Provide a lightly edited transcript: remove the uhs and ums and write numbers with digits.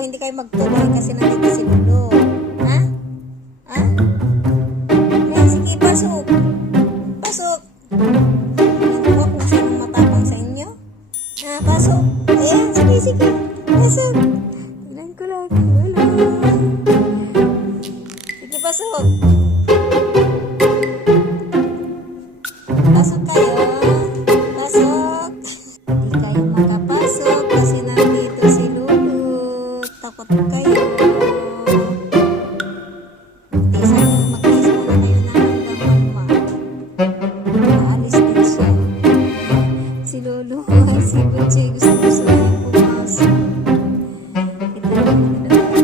hindi kayo magtuloy kasi nandito si Lulu. Ha? Ha? Eh, sige, pasok. Pasok. Tingnan ko kung sinong matapang sa inyo. Pasok. Ayan, sige, sige. Pasok. Tingnan ko lang. Wala. Sige, pasok. Pasok kayo. Pasok. Hindi kayo makapasok kasi nandito si Lulu. Takot kayo. Mag-is muna kayo ng hanggang malma. Maalis din siya. Si Lulu, si Butchie, gusto na pumasok. Hindi na siya.